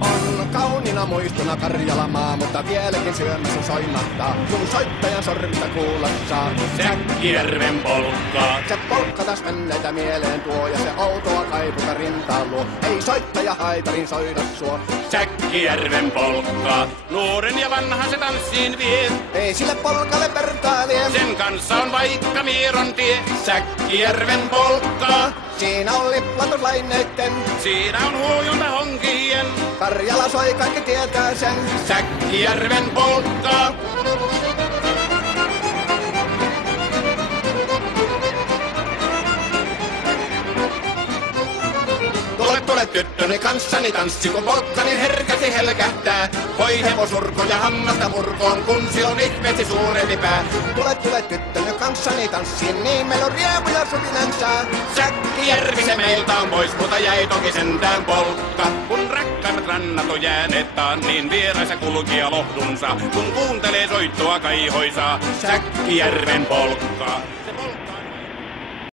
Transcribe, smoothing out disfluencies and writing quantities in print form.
On kauniina muistona Karjalamaa, mutta vieläkin syömässä soimattaa, kun soittajan sormista kuulla saa. Säkkijärven polkkaa. Se polkka taas menneitä mieleen tuo ja se outoa kaiputa rintaan luo. Ei soittaja haitarin soida suo. Säkkijärven polkkaa. Nuoren ja vanhan se tanssiin vie. Ei sille polkalle vertailee. Sen kanssa on vaikka Mieron tie. Säkkijärven polkkaa. Siinä on liplatuslaineitten. Siinä on huojunta honkien. Karjala soi, kaikki tietää sen. Säkkijärven polkkaa. Tule tyttöni kanssani tanssi, kun polkkani herkästi helkähtää. Voi hevosurko ja hammasta murkoon, kun se on ihmeesti suurempi pää. Tule tyttöni kanssani tanssiin, niin meillä on riemu ja suvinansa. Säkkijärvi se meiltä on pois, mutta jäi toki sentään polkka. Kun rakkaimmat rannat on jääneet taan, niin vieraissa kulkija lohdunsa. Kun kuuntelee soittoa kaihoisaa, Säkkijärven polkkaa.